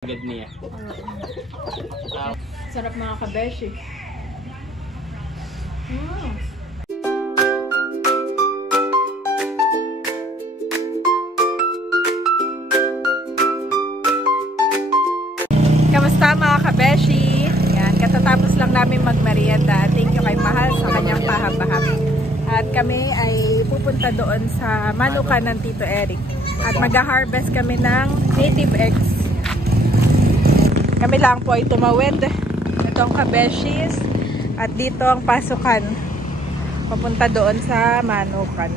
Agad niya. Sarap mga kabeshi. Kamusta mga kabeshi? Yan, katatapos lang namin magmerienda. Thank you kay Mahal sa kanyang pahab-bahab. At kami ay pupunta doon sa manukan ng Tito Eric. At mag-harvest kami ng native eggs. Kami lang po ay tumawid. Ito ang kabeshis. At dito ang pasukan. Papunta doon sa manukan.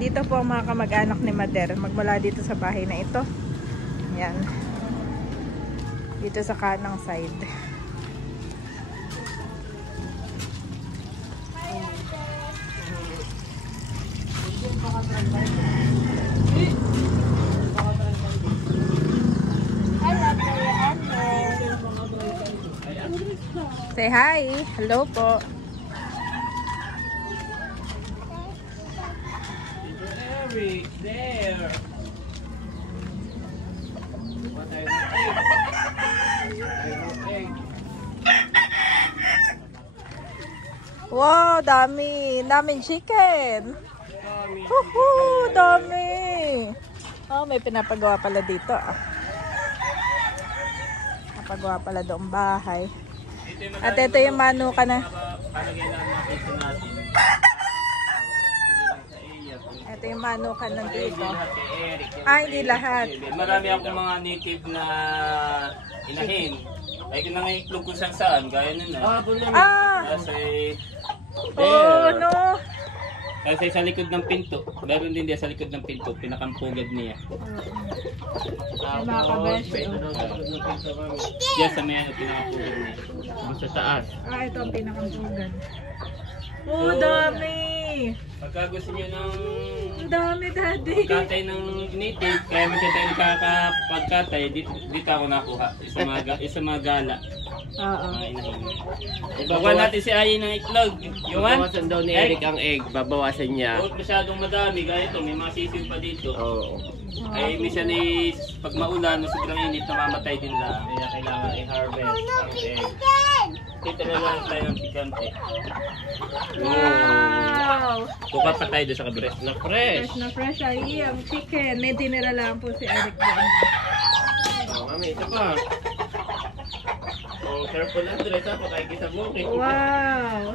Dito po ang mga kamag-anak ni Mader. Magmula dito sa bahay na ito. Yan. Dito sa kanang side. Say hi. Hello po. Eric, there. What are you? Wow, dami. Daming chicken. Woohoo, dami. Oh, may pinapagawa pala dito. Napagawa pala doong bahay. At ito yung manukan na. Ito yung manukan ng dito. Hindi lahat. Marami akong mga native na inahin. Ay nangitlog kung saan. Gaya nun Kasi... Oh, no. Kasi sa likod ng pinto. Meron din diya sa likod ng pinto. Pinakampugad niya. Mga kabeshi. Diyan sa may pinakampugad niya. Sa taas. Ito ang pinakampugad. Oh, dami. Pagka gusto nyo ng dami, daddy. pagkatay ng native, kaya minsan tayo nakakapagkatay, dito ako nakuha. Isa mga gala. Oo. Mga inahin. Ibabawa natin si Ayi ng itlog. Yung Babawasan daw ni Eric ang egg, babawasan niya. Huwag masyadong madami, gaya ito, may mga sisiw pa dito. Oo. Ay minsan pag maulan, sobrang init, namamatay din lang. Kaya kailangan i-harvest ang egg. Dito na lang tayo ng pikante. Wow! Kuka pa tayo doon sa kabres na fresh. Fresh na fresh ay ang chicken. May dinera lang po si Eric doon. Mami, ito pa. Careful Andres ha, pakikita mo. Wow!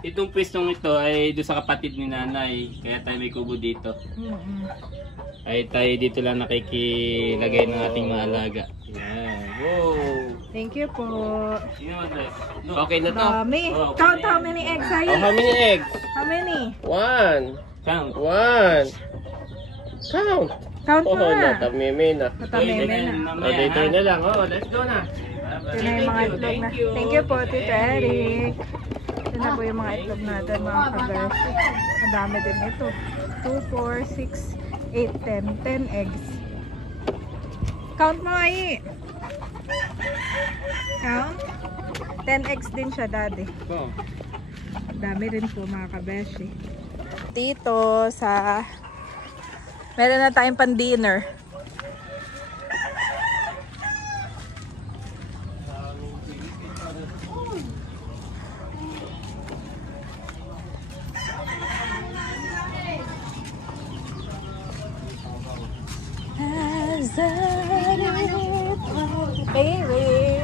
Itong pwestong ito ay doon sa kapatid ni nanay. Kaya tayo may kubo dito. Ay tayo dito lang nakikilagay ng ating mga alaga. Yan. Wow! Thank you po. Sino Andres? Okay na to. Dami. Count how many eggs are Oh, how many eggs? How many? 1. Count. 1. Count. Count Oh, na. natameme na. Natameme na. Oh, dito na lang. Oh, let's go na. Ito na yung mga itlog na. Thank you po, Tito Eric. Ito na po yung mga itlog natin, mga kabeshi. Madami din ito. 2, 4, 6, 8, 10. 10 eggs. Count mo, Ayi. Count. 10 eggs din siya, daddy. Oh. Dami rin po, mga kabeshi. Dito sa... Meron na tayong pan-dinner. Baby.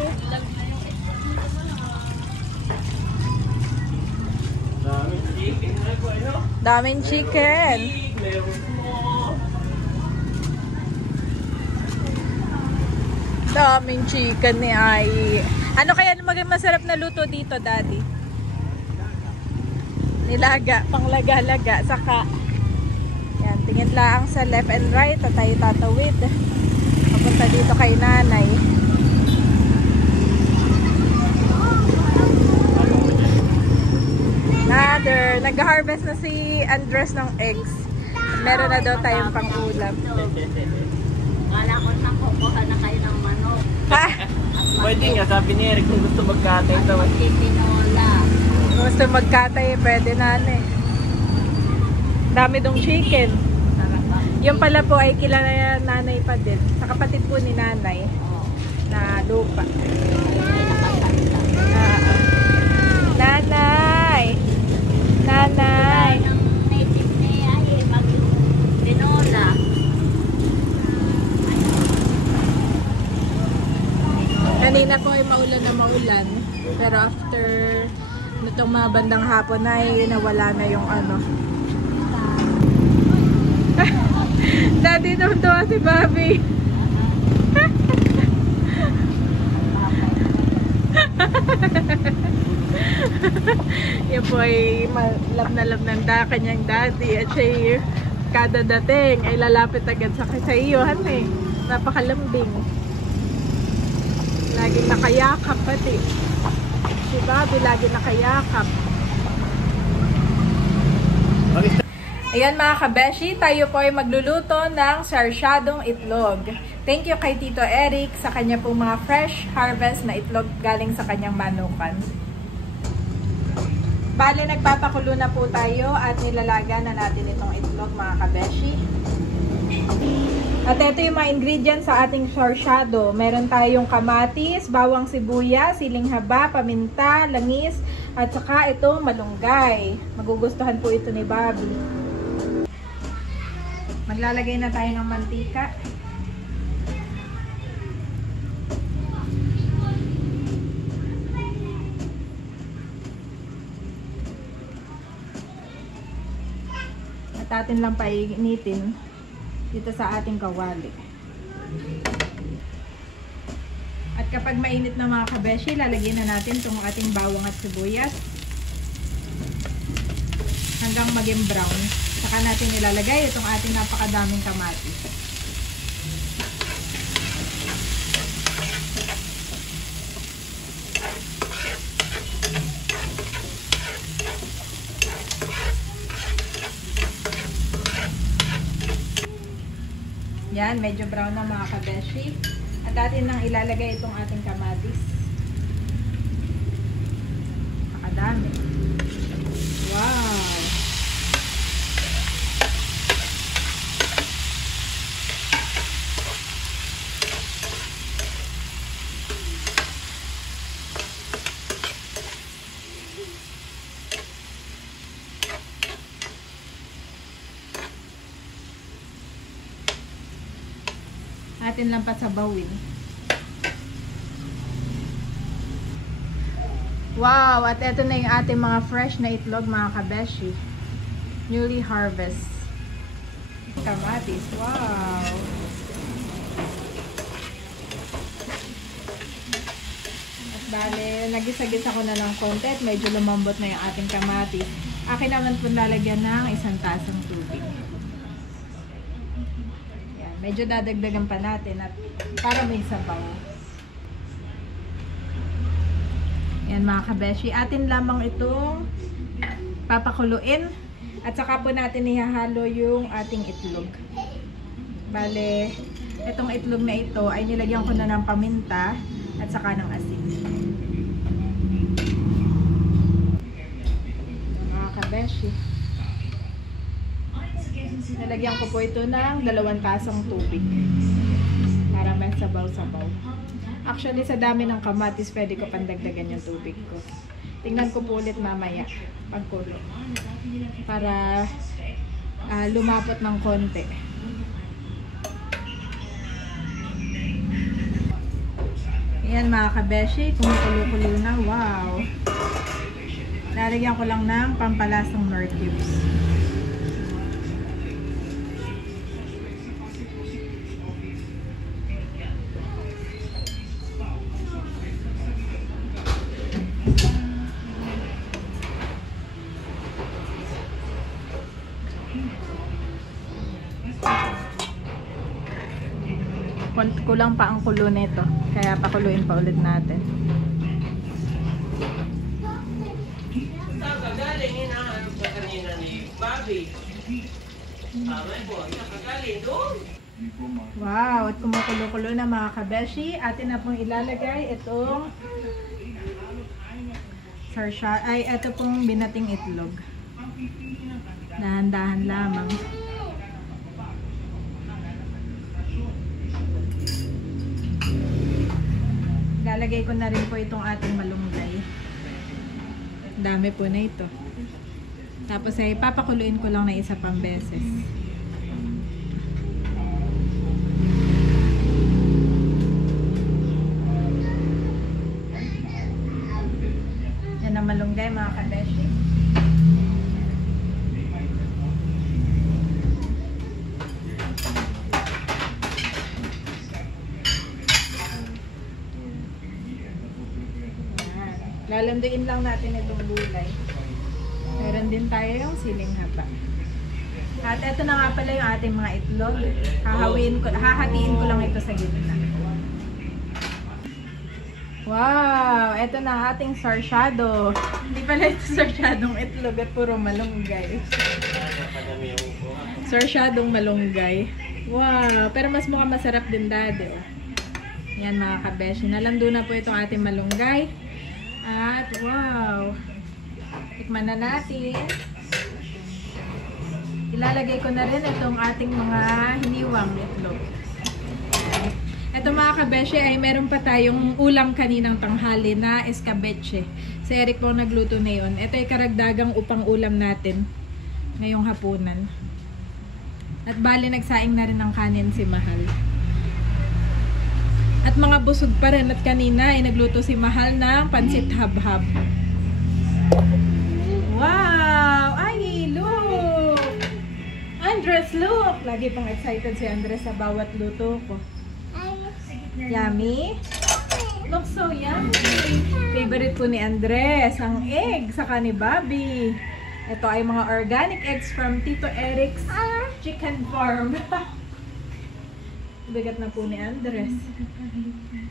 Daming chicken. Daming chicken ni Ai. Ano kaya maging masarap na luto dito, daddy? Nilaga, panglaga-laga, saka yan, tingin lang sa left and right at tayo tatawid. Papunta dito kay nanay. Another, nag-harvest na si Andres ng eggs. Meron na daw tayong pang-ulam. Wala ko nang kukuha na kayo ng manok. Ha? Pwede nga, sabi ni Eric kung gusto magkatay ito. Titinola. Gusto magkatay, pwede na eh. Dami dong chicken. Sarap ang Yung pala po ay kilala nanay pa din. Sa kapatid po ni nanay na lupa. Nanay! Nanay! Ng native niya ay mag-tinola. Kanina po ay maulan na maulan. Pero after nitong mga bandang hapon ay nawala na yung ano. Daddy, tumtuwa si Bobby. Yan po ay love na love ng kanyang daddy. At siya kada dating ay lalapit agad sa iyo. Eh. Napakalambing. Laging nakayakap pati. Si Bobby laging nakayakap. Ayan mga kabeshi, tayo po ay magluluto ng sarsyadong itlog. Thank you kay Tito Eric sa kanya pong mga fresh harvest na itlog galing sa kanyang manukan. Bale, nagpapakulo na po tayo at nilalaga na natin itong itlog mga kabeshi. At ito yung mga ingredients sa ating sarsyado. Meron tayong kamatis, bawang sibuyas, siling haba, paminta, langis, at saka itong malunggay. Magugustuhan po ito ni Bobby. Maglalagay na tayo ng mantika. At atin lang painitin dito sa ating kawali. At kapag mainit na mga kabeshi, lalagyan na natin itong ating bawang at sibuyas hanggang maging brown. Saka natin ilalagay itong ating napakadaming kamatis. Yan, medyo brown na mga kabeshi. At atin nang ilalagay itong ating kamatis. Nakadami. Wow! Atin lang pasabawin. Wow! At ito na yung ating mga fresh na itlog mga kabeshi. Newly harvest. Kamatis. Wow! At bale, nagisa-gisa ko na ng konti at medyo lumambot na yung ating kamatis. Akin naman po lalagyan ng 1 tasang tubig. Medyo dadagdagan pa natin at para may sabaw. Yan mga kabeshi. Atin lamang itong papakuluin at saka po natin ihahalo yung ating itlog. Bale, itong itlog na ito ay nilagyan ko na ng paminta at saka ng asin. Mga kabeshi. Nalagyan ko po ito ng 2 tasang tubig para may sabaw-sabaw. Actually, sa dami ng kamatis, pwede ko pandagdagan yung tubig ko. Tingnan ko po ulit mamaya pagkulo para lumapot ng konti. Ayan mga kabeshi, kumukulo-kulo na. Wow! Lalagyan ko lang ng pampalasang nor cubes. Kulang pa ang kulo nito, kaya pakuluin pa ulit natin. Nakagaling hinahanap ka kanina ni Bobby. Tamay po, nakagaling doon. Wow, at kumukulo-kulo na mga kabeshi. Atin na pong ilalagay itong sarsya, ay ito pong binating itlog. Dahan-dahan lamang. ilalagay ko na rin po itong ating malunggay. Dami po na ito. Tapos ay papakuluin ko lang na isa pang beses. Yan ang malunggay mga kabeshi. Lalanduin lang natin itong gulay. Meron din tayo yung siling haba. At ito na nga pala yung ating mga itlog. Hahatiin ko lang ito sa gitna. Wow! Ito na ang ating sarsyado. Hindi pala ito sarsyadong itlog at puro malunggay. Sarsyadong malunggay. Wow! Pero mas mukhang masarap din dati. Oh. Yan mga kabeshi. Nalando na po itong ating malunggay. At wow! Tikman na natin. Ilalagay ko na rin itong ating mga hiniwang itlog. Ito mga kabeshi ay meron pa tayong ulam kaninang tanghali na escabeche. Si Eric po nagluto na yun. Ito ay karagdagang upang ulam natin ngayong hapunan. At bali nagsaing na rin ng kanin si Mahal. At mga busog pa rin at kanina ay nagluto si Mahal ng pansit habhab. Wow! Ay, look! Andres, look! Lagi pang excited si Andres sa bawat luto ko. Yummy? Looks so yummy! Favorite po ni Andres, ang egg sa ni Bobby. Ito ay mga organic eggs from Tito Eric's chicken farm. Bigat na po ni Andres.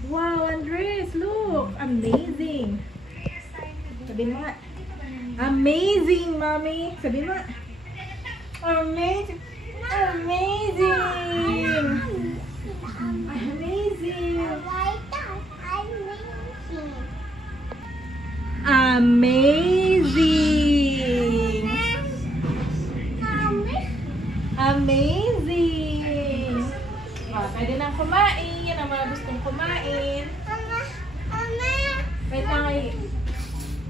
Wow, Andres, look! Amazing! Sabi mo nga. Amazing, Mommy! Sabi mo nga. Amazing! Amazing! Amazing! Amazing! Amazing! Pwede nang kumain. Yan ang mga gustong kumain. Wait lang ay.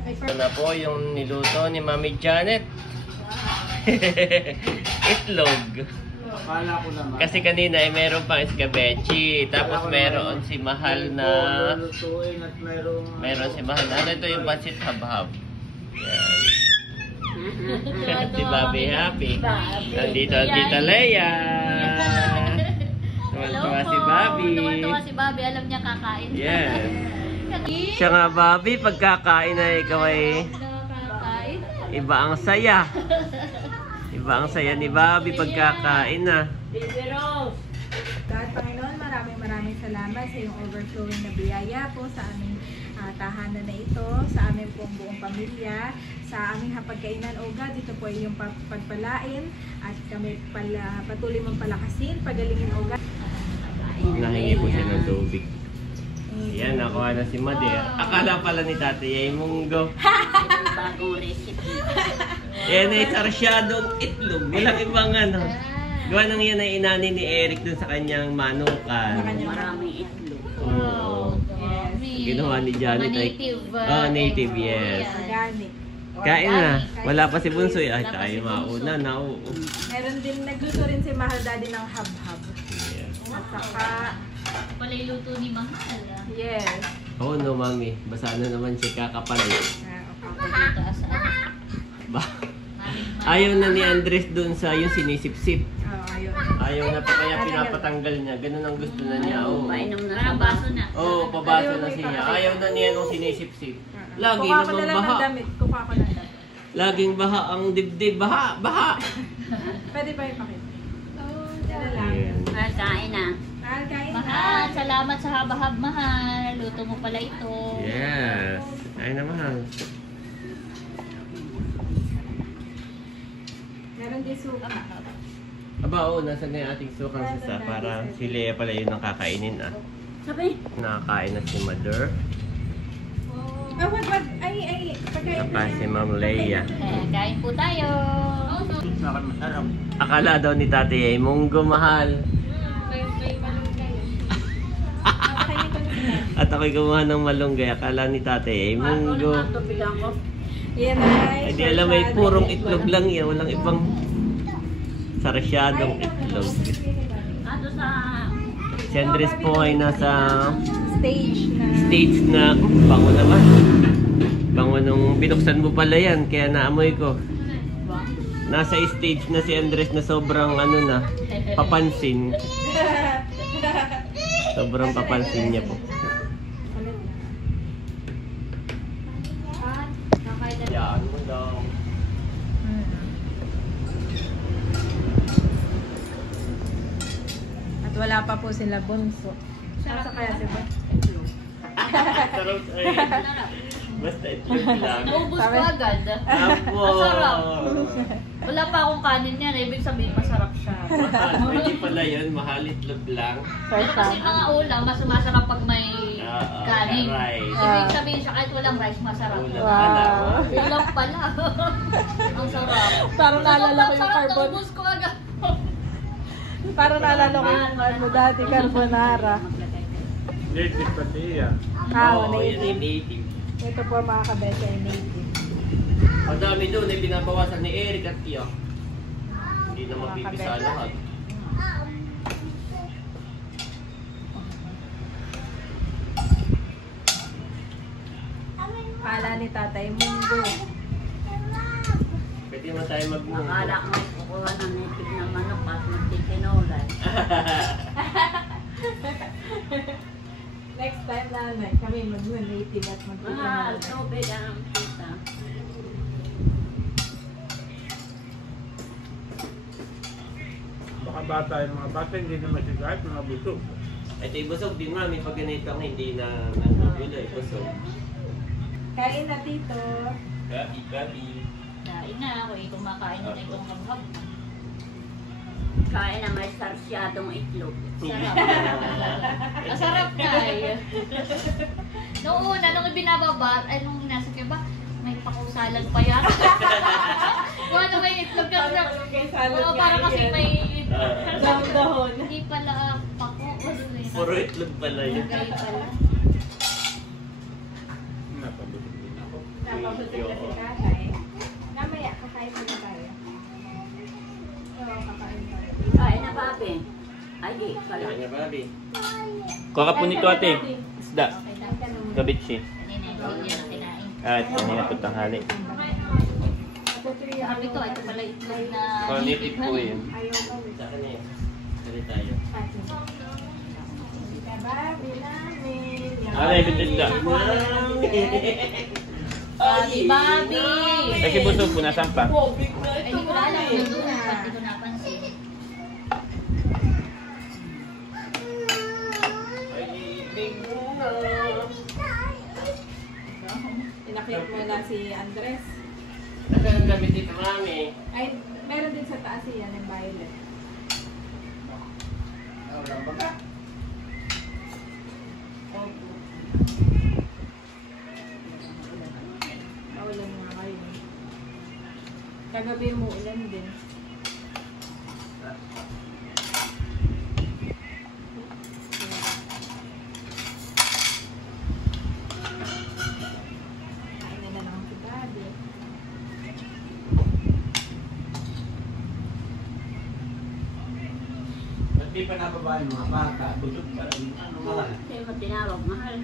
Ito na po yung niluto ni Mami Janet. Itlog. Kasi kanina ay meron pang escabeche. Tapos meron si Mahal na... Meron si Mahal na... Ano ito yung pansit habhab. Yan. Si Bobby happy. Nandito ang Tita Leia. Tuwa si Bobby. Tuwa si Bobby. Alam niya kakain. Yes. Siya nga Bobby, pagkakain na ikaw ay iba ang saya. Iba ang saya ni Bobby pagkakain na. God, Panginoon, maraming salamat sa iyong overflowing na biyaya po sa aming tahanan na ito, sa aming pong buong pamilya, sa aming hapagkainan, O God, ito po ay iyong pagpalain at kami patuloy mong palakasin, pagalingin, O God. Nahingi po siya ng tubig. Yan, nakuha na si Mader. Akala pala ni Tatay ay munggo. Bagong recipe. Yan ay sarsyadong itlog. Walang ibang ano. Gawa nang yan ay inani ni Eric dun sa kanyang manukan. Maraming itlog. Oo. Yes. Ginawa ni Janet ay... Native. Native, yes. Organic. Kain na. Wala pa si Bunsoy. Ay, tayo mauna na. Meron din, nagluto rin si Mahal Daddy ng habhab. At saka, Pala yung luto ni Mahal. yes. Oh no, Mami. Basa na naman siya kakapalit. Pagkataas Ba? Ayaw na ni Andres dun sa yung sinisip-sip. Ayun. Ayaw na pa kaya pinapatanggal niya. Ganun ang gusto na niya. Oo. Painom na sa baso na. Oo, pabaso na siya. Ayaw na niya nung sinisip-sip. Lagi Kuha ko na namang lang baha. ng damit. Kuha ko na lang. Laging baha ang dibdib. Baha! Baha! Pwede ba ipakita? Yan na lang. Mahal, kain na. Mahal, kain na. Mahal, salamat sa habahab, Mahal. Luto mo pala ito. Yes. Ay na mahal. Meron din suka. Aba, oo. Nasaan na yung ating sukang sisa? Para si Lea pala yun ang kakainin ah. Sabi. Nakakain na si Mother. Wag. Ay. Pagkain Saka si Ma'am Leia. Kain po tayo. Akala daw ni Tatay ay munggo mahal. May malunggay. Pakainin ko na sila. At ako'y gumawa ng malunggay. Akala ni tatay ay munggo. Yan ay. Ay di alam ay purong itlog lang yan. Walang ibang sarsyadong itlog. Ato sa... Si Andres po ay nasa Stage na. bango naman. Bango nung binuksan mo pala yan. Kaya naamoy ko. Nasa stage na si Andres na sobrang ano na, papansin. Sobrang papansin niya po. Yan mo daw. At wala pa po sila bunso. Nasa kaya si ba? Sarap ay. Basta itlog lang. Naubos ko agad. Apo. Masarap. Wala pa akong kanin yan. Ibig sabihin masarap siya. Hindi pala yun, mahal itlog lang. Kasi mga ulam, mas masarap pag may kanin. Rice. Ibig sabihin siya kahit walang rice, masarap. Ulam Wow. pala. Ulam pala. Ang sarap. Parang naalala ko yung Sarap, carbon. naubos ko agad. Parang naalala ko yung ano dati, carbonara. Native pati yan. Oo, yan ay native. Ito po mga kabesya ay native. Ang dami doon ay binabawasan ni Eric at Tia. Hindi na mapipisa lahat. Pala ni tatay munggo. Pwede mo tayo magmunggo. Akala ko kukuha ng native na manok at magtitinolan. Next time na kami mag-native at Mga mag-native. tubig ang pita. Baka bata yung mga bata, hindi naman siya kahit mga busog. Ito yung busog din mami. Pag ganito ang hindi na nagugulay. Busog. Kain na tito. Gabi. Kain na ako, kumakain na itong habhab. Kain na may sarsyadong itlog. Sarap. Masarap na eh. Noong una, nung ibinababar, ay nung nasa ka ba, may pakusalan pa yan. Kung ano may itlog ka na. Oo, para kasi may Dahon. hindi pala pako. Puro itlog pala yun. Lagay pala. Napabusog din ako. Napabusog na si tatay. Mamaya, kakain na tayo. Oo, kakain tayo. Kain na papi. Ay, di pala. Kaya niya babi. Kuha ka po nito ate. Isda. Okay na. Gabitsi. Kanina hindi niya na kinain. At kanina po tanghali. Sabi ko, ito pala itlog na... Oh, native po yun. Sa akin na yun. Dali tayo. Alay, bitin isda. Babi, babi! Kasi busog po, nasaan pa? Ay, di ko na alam kung doon. Ba't di ko napansin? Pinakit mo na si Andres. Nasaan ang gamit dito mami? Ay, meron din sa taas yan, yung violet. Naulan nga kayo. Kagabi mo ulan din. Kain na lang si Daddy. Ba't di pa nababa yung mga bata? Busog pa rin. Ano mahal? Kaya mo tinawag, mahal.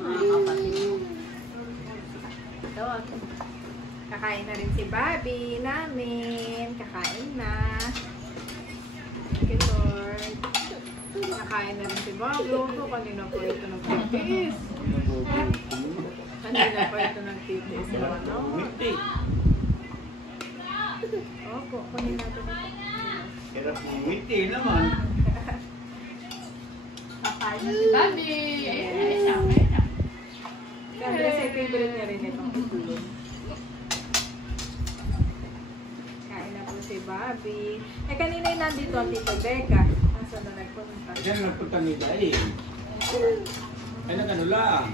Mga kapatid mo. Tawag. Kakain na rin si Bobby namin. Kakain na. Thank you, Lord. Kakain na rin si Bobby. Kanina po ito nagtitis. Kanina po ito nagtitis. Ano? Opo, kunin natin ito. Hirap ng ngiti naman. Kakain na si Babi. Ayun na, ayun na. Siyempre, sa favorite niya rin itong itlog. Kain na po si Bobby. Eh, kanina yung nandito ang Tito Becca. Nasaan na nagpunta? Diyan na nagpunta nila eh. Ay, nag-ano lang.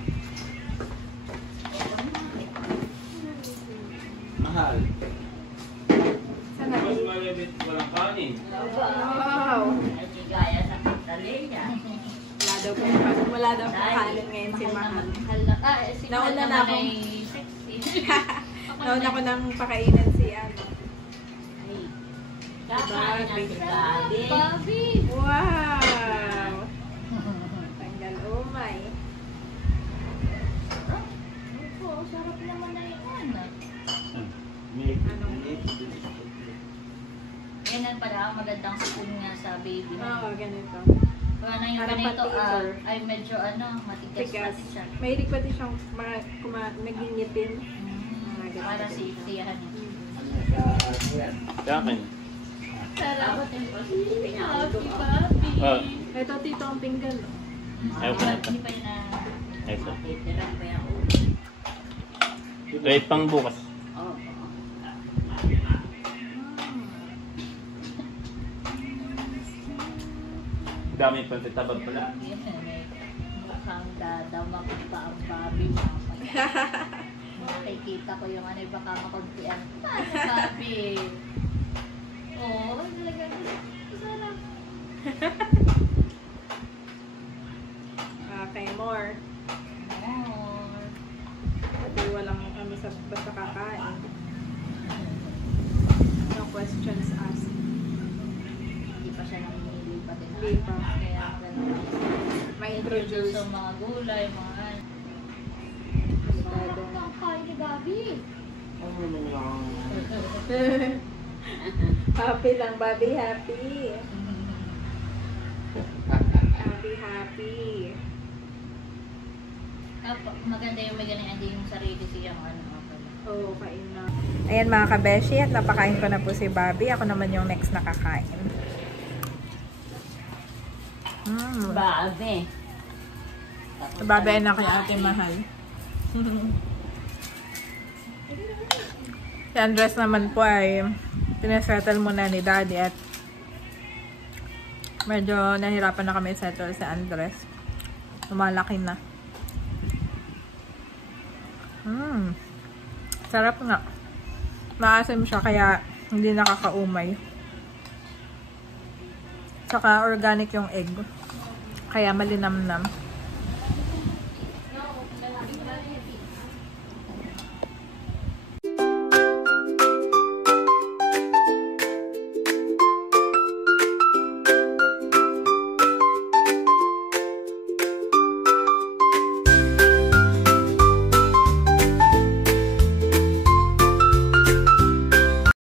Mahal. Saan na? Mas malabit walang kanin. Wow! Ay, di gaya sa pagtali niya. Wala daw bukas. Wala daw kakain ngayon si Mahal. Si Nauna Mahal na naman ako. ay sexy. Nauna ko nang pakainan si ano. Kakain natin Bobby. Bobby! Wow! Tanggal umay. Opo, sarap naman na yun. Ganyan pala ang magandang spoon nga sa baby. Oo, ganito. Kaya na yung Parang ganito pa-teaser. ay medyo matigas Tigas. pati siya. Mahilig pati siyang nagingitin. Para safety yan. Sa akin. Sarap. Happy Bobby. Oh, Ito tito ang pinggan. ayaw ko na ito. Hindi pa yun na... Ayos na. Titira pa yung Ito ay pang bukas. Dami pa sa tabag pala. Mukhang dadamak pa ang Bobby mamaya. Nakikita ko yung baka makuntian. Ano Bobby? Oo, talaga. Sarap. Okay, more. More. Pati walang basta kakain. No questions asked. Hindi pa siya namimili pa din. Hindi pa. Kaya ganun. May introduce. So, mga gulay, mga... Sarap ng kain ni Bobby. Happy lang, Bobby. Happy. Happy. Maganda yung may ganyan, hindi yung sarili siyang Oo, kain na. Ayan mga kabeshi, at napakain ko na po si Bobby. Ako naman yung next na kakain. Bobby. Si Bobby ay na kay Ate Mahal. Si Andres naman po ay pinasettle muna ni Daddy at medyo nahirapan na kami settle si Andres. Lumalaki na. Sarap nga. Maasim siya kaya hindi nakakaumay. Saka organic yung egg. Kaya malinamnam.